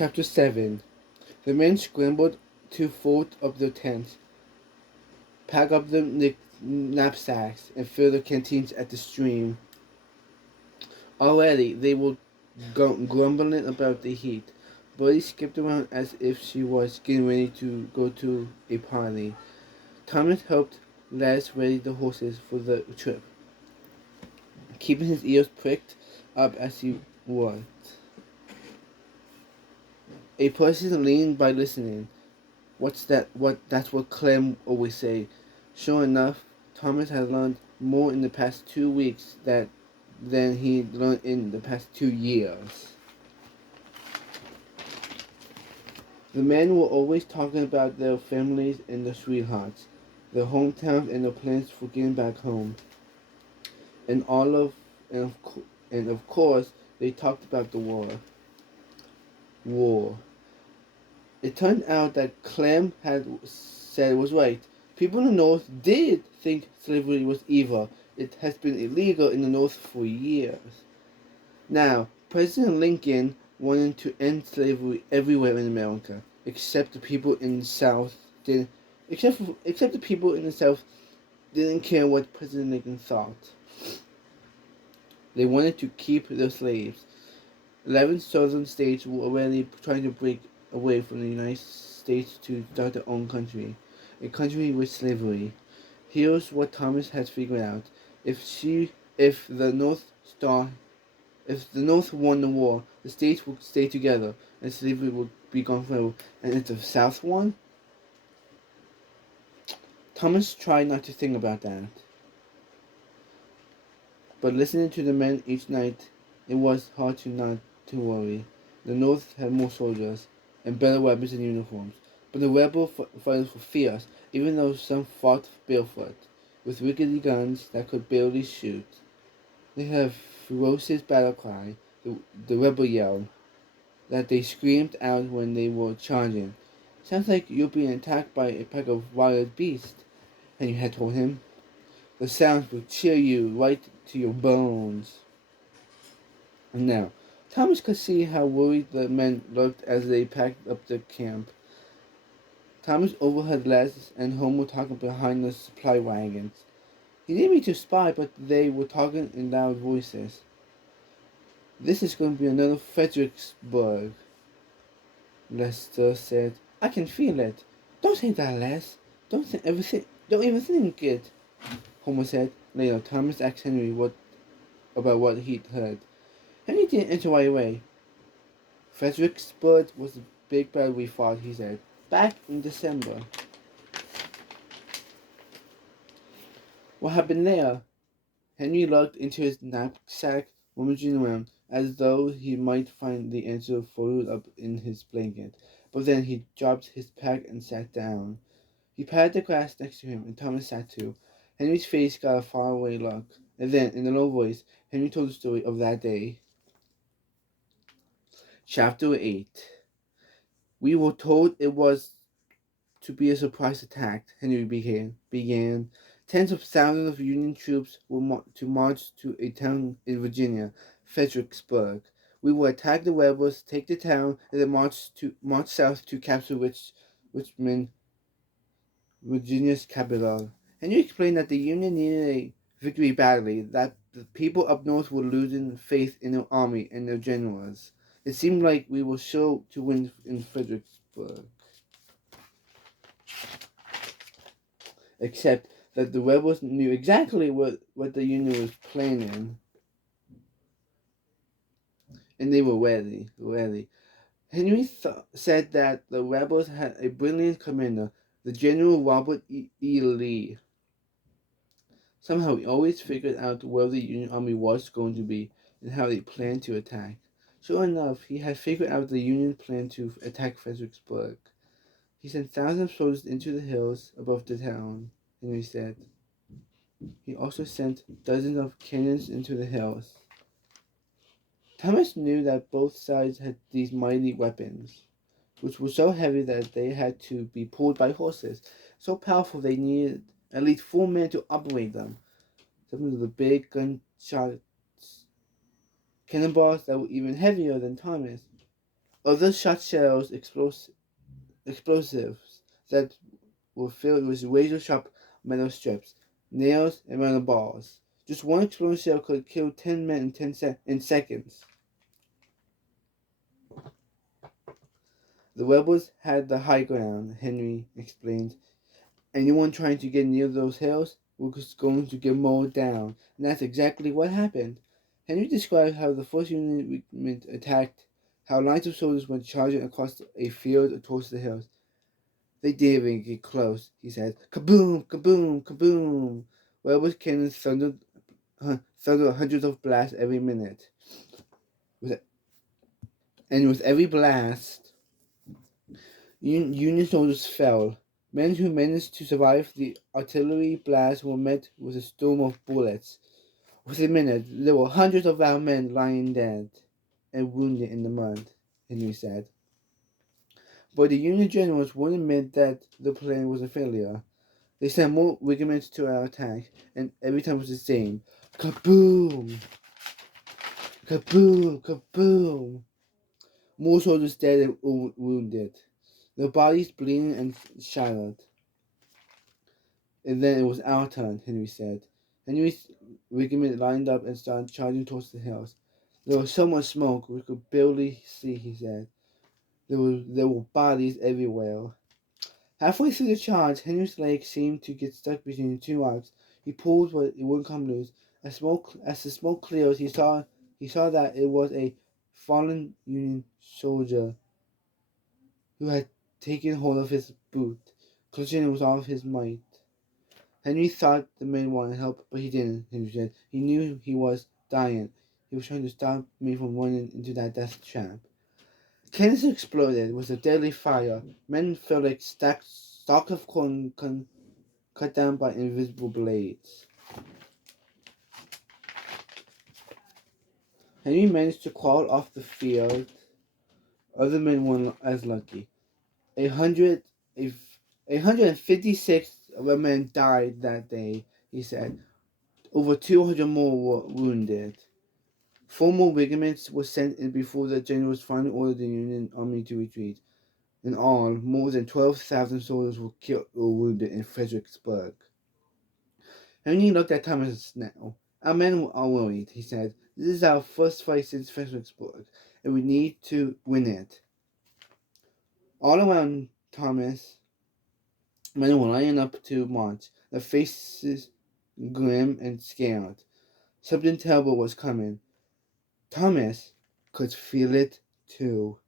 Chapter 7. The men scrambled to fold up their tents, pack up their knapsacks, and fill their canteens at the stream. Already they were grumbling about the heat. Buddy skipped around as if she was getting ready to go to a party. Thomas helped Les ready the horses for the trip, keeping his ears pricked up as he worked. A person leaned by listening. What's that? That's what Clem always say. Sure enough, Thomas had learned more in the past 2 weeks than he learned in the past 2 years. The men were always talking about their families and their sweethearts, their hometowns and their plans for getting back home. And and of course they talked about the war. War. It turned out that Clem had said was right. People in the North did think slavery was evil. It has been illegal in the North for years. Now, President Lincoln wanted to end slavery everywhere in America, except the people in the South didn't. Except the people in the South didn't care what President Lincoln thought. They wanted to keep their slaves. 11 southern states were already trying to break away from the United States to start their own country, a country with slavery. Here's what Thomas has figured out: if the North won the war, the states would stay together and slavery would be gone forever. And if the South won, Thomas tried not to think about that. But listening to the men each night, it was hard to not to worry. The North had more soldiers and better weapons and uniforms, but the rebel fighters were fierce, even though some fought barefoot, with rickety guns that could barely shoot. They had a ferocious battle cry, the rebel yell, that they screamed out when they were charging. Sounds like you're being attacked by a pack of wild beasts, Henry had told him. The sounds will chill you right to your bones. And now, Thomas could see how worried the men looked as they packed up their camp. Thomas overheard Les and Homer talking behind the supply wagons. He didn't mean to spy, but they were talking in loud voices. This is going to be another Fredericksburg, Lester said. I can feel it. Don't say that, Les. Don't even think it, Homer said. Later, Thomas asked Henry about what he'd heard. Henry didn't answer right away. Fredericksburg was the big battle we fought, he said, back in December. What happened there? Henry looked into his knapsack, rummaging around, as though he might find the answer folded up in his blanket. But then he dropped his pack and sat down. He patted the grass next to him, and Thomas sat too. Henry's face got a faraway look, and then, in a low voice, Henry told the story of that day. Chapter 8. We were told it was to be a surprise attack, Henry began. Tens of thousands of Union troops were to march to a town in Virginia, Fredericksburg. We will attack the rebels, take the town, and then march south to capture Richmond, Virginia's capital. Henry explained that the Union needed a victory badly, that the people up north were losing faith in their army and their generals. It seemed like we were sure to win in Fredericksburg. Except that the rebels knew exactly what the Union was planning. And they were ready. Henry said that the rebels had a brilliant commander, the General Robert E. Lee. Somehow he always figured out where the Union army was going to be and how they planned to attack. Sure enough, he had figured out the Union plan to attack Fredericksburg. He sent thousands of soldiers into the hills above the town, Henry said. He also sent dozens of cannons into the hills. Thomas knew that both sides had these mighty weapons, which were so heavy that they had to be pulled by horses, so powerful they needed at least 4 men to operate them. Some of the big gunshots, cannonballs that were even heavier than Thomas. Others shot shells, explosives that were filled with razor-sharp metal strips, nails, and metal balls. Just one exploding shell could kill 10 men in in seconds. The rebels had the high ground, Henry explained. Anyone trying to get near those hills was going to get mowed down, and that's exactly what happened. Henry described how the First Union regiment attacked, how lines of soldiers went charging across a field towards the hills. They didn't even get close, he said. Kaboom! Kaboom! Kaboom! Rebels cannons thundered hundreds of blasts every minute. And with every blast, Union soldiers fell. Men who managed to survive the artillery blast were met with a storm of bullets. Within a minute, there were hundreds of our men lying dead and wounded in the mud, Henry said. But the Union generals wouldn't admit that the plan was a failure. They sent more regiments to our attack, and every time it was the same. Kaboom! Kaboom! Kaboom! More soldiers dead and wounded. Their bodies bleeding and shattered. And then it was our turn, Henry said. Henry's regiment lined up and started charging towards the hills. There was so much smoke we could barely see, he said. There were bodies everywhere. Halfway through the charge, Henry's leg seemed to get stuck between two rocks. He pulled, but it wouldn't come loose. As the smoke cleared, he saw that it was a fallen Union soldier who had taken hold of his boot, clutching it with all of his might. Henry thought the man wanted help, but he didn't, Henry said. He knew he was dying. He was trying to stop me from running into that death trap. Cannons exploded with a deadly fire. Men felt like stalks of corn cut down by invisible blades. Henry managed to crawl off the field. Other men weren't as lucky. A 156 of our men died that day, he said. Over 200 more were wounded. 4 more regiments were sent in before the generals finally ordered the Union army to retreat. In all, more than 12,000 soldiers were killed or wounded in Fredericksburg. Henry looked at Thomas now. Our men are worried, he said. This is our first fight since Fredericksburg, and we need to win it. All around Thomas, men were lining up to march, their faces grim and scared. Something terrible was coming. Thomas could feel it too.